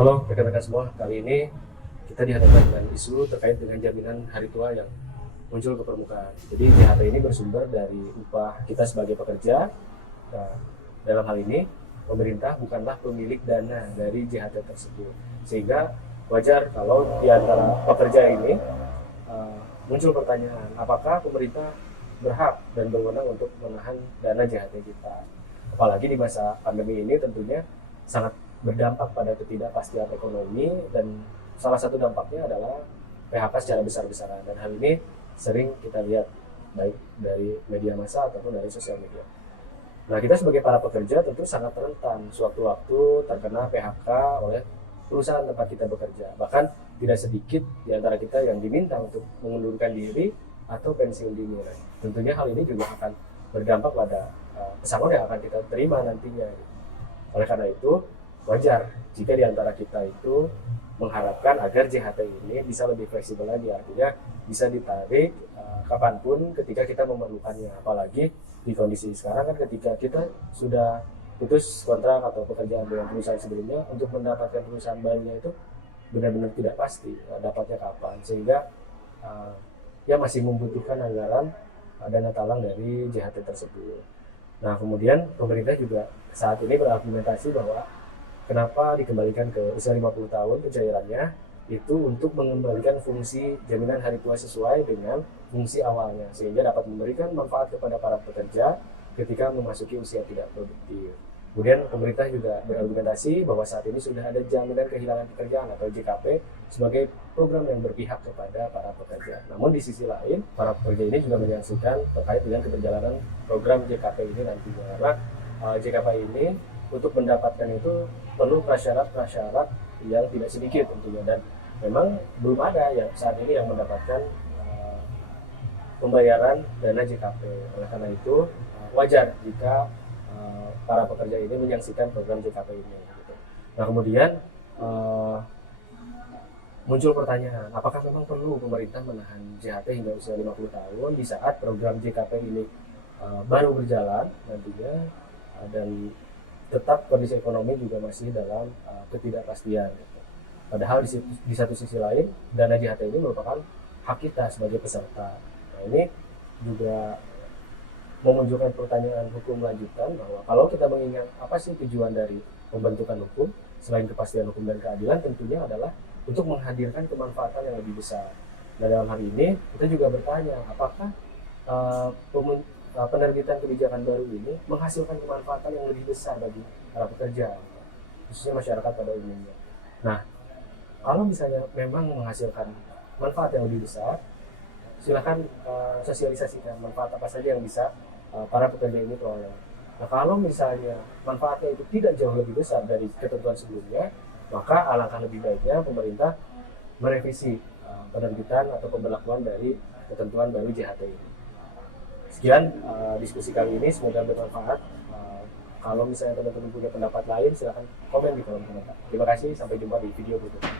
Halo rekan-rekan semua, kali ini kita dihadapkan dengan isu terkait dengan jaminan hari tua yang muncul ke permukaan. Jadi JHT ini bersumber dari upah kita sebagai pekerja. Nah, dalam hal ini pemerintah bukanlah pemilik dana dari JHT tersebut, sehingga wajar kalau di antara pekerja ini muncul pertanyaan, apakah pemerintah berhak dan berwenang untuk menahan dana JHT kita? Apalagi di masa pandemi ini tentunya sangat berdampak pada ketidakpastian ekonomi, dan salah satu dampaknya adalah PHK secara besar-besaran, dan hal ini sering kita lihat baik dari media massa ataupun dari sosial media. Nah, kita sebagai para pekerja tentu sangat rentan sewaktu-waktu terkena PHK oleh perusahaan tempat kita bekerja. Bahkan tidak sedikit di antara kita yang diminta untuk mengundurkan diri atau pensiun dini. Tentunya hal ini juga akan berdampak pada pesangon yang akan kita terima nantinya. Oleh karena itu, wajar jika di antara kita itu mengharapkan agar JHT ini bisa lebih fleksibel lagi, artinya bisa ditarik kapanpun ketika kita memerlukannya. Apalagi di kondisi sekarang kan, ketika kita sudah putus kontrak atau pekerjaan dengan perusahaan sebelumnya, untuk mendapatkan perusahaan barunya itu benar-benar tidak pasti dapatnya kapan, sehingga ya masih membutuhkan anggaran dana talang dari JHT tersebut. Nah, kemudian pemerintah juga saat ini berargumentasi bahwa kenapa dikembalikan ke usia 50 tahun pencairannya, itu untuk mengembalikan fungsi jaminan hari tua sesuai dengan fungsi awalnya, sehingga dapat memberikan manfaat kepada para pekerja ketika memasuki usia tidak produktif. Kemudian pemerintah juga berargumentasi bahwa saat ini sudah ada jaminan kehilangan pekerjaan atau JKP sebagai program yang berpihak kepada para pekerja. Namun di sisi lain, para pekerja ini juga menyaksikan terkait dengan keberjalanan program JKP ini nantinya, karena JKP ini untuk mendapatkan itu perlu prasyarat-prasyarat yang tidak sedikit tentunya, dan memang belum ada yang saat ini yang mendapatkan pembayaran dana JKP. Oleh karena itu wajar jika para pekerja ini menyaksikan program JKP ini. Gitu. Nah, kemudian muncul pertanyaan, apakah memang perlu pemerintah menahan JHT hingga usia 50 tahun di saat program JKP ini baru berjalan nantinya, dan tetap kondisi ekonomi juga masih dalam ketidakpastian. Gitu. Padahal di satu sisi lain, dana JHT ini merupakan hak kita sebagai peserta. Nah, ini juga memunculkan pertanyaan hukum lanjutan, bahwa kalau kita mengingat apa sih tujuan dari pembentukan hukum, selain kepastian hukum dan keadilan, tentunya adalah untuk menghadirkan kemanfaatan yang lebih besar. Nah, dalam hal ini kita juga bertanya, apakah penerbitan kebijakan baru ini menghasilkan kemanfaatan yang lebih besar bagi para pekerja, khususnya masyarakat pada umumnya. Nah, kalau misalnya memang menghasilkan manfaat yang lebih besar, silakan sosialisasikan manfaat apa saja yang bisa para pekerja ini peroleh. Nah, kalau misalnya manfaatnya itu tidak jauh lebih besar dari ketentuan sebelumnya, maka alangkah lebih baiknya pemerintah merevisi penerbitan atau pemberlakuan dari ketentuan baru JHT ini. Sekian diskusi kali ini, semoga bermanfaat. Kalau misalnya teman-teman punya pendapat lain, silakan komen di kolom komentar. Terima kasih, sampai jumpa di video berikutnya.